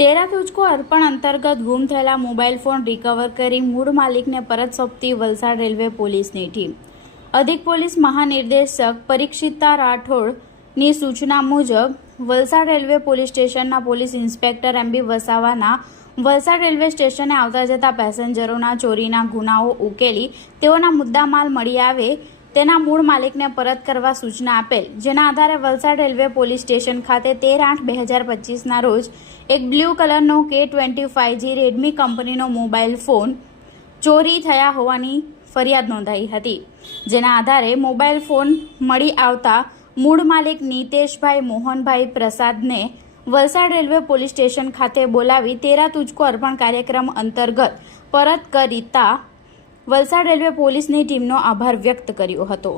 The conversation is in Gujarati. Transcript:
તેરા તુજકો અર્પણ અંતર્ગત ગુમ થયેલા મોબાઈલ ફોન રિકવર કરી મૂળ માલિકને પરત સોંપતી વલસાડ રેલવે પોલીસની ટીમ. અધિક પોલીસ મહાનિર્દેશક પરીક્ષિતા રાઠોડની સૂચના મુજબ, વલસાડ રેલવે પોલીસ સ્ટેશનના પોલીસ ઇન્સ્પેક્ટર એમ. બી. વસાવાના વલસાડ રેલવે સ્ટેશને આવતા જતા પેસેન્જરોના ચોરીના ગુનાઓ ઉકેલી તેઓના મુદ્દામાલ મળી આવે તેના મૂળ માલિકને પરત કરવા સૂચના આપેલ, જેના આધારે વલસાડ રેલવે પોલીસ સ્ટેશન ખાતે તેર આઠ બે હજાર પચીસના રોજ એક બ્લુ કલરનો K twenty five G Redmi કંપનીનો મોબાઈલ ફોન ચોરી થયા હોવાની ફરિયાદ નોંધાઈ હતી, જેના આધારે મોબાઈલ ફોન મળી આવતા મૂળ માલિક નીતેશભાઈ મોહનભાઈ પ્રસાદને વલસાડ રેલવે પોલીસ સ્ટેશન ખાતે બોલાવી તેરા તુજકો અર્પણ કાર્યક્રમ અંતર્ગત પરત કરીતા વલસાડ રેલવે પોલીસની ટીમનો આભાર વ્યક્ત કર્યો હતો.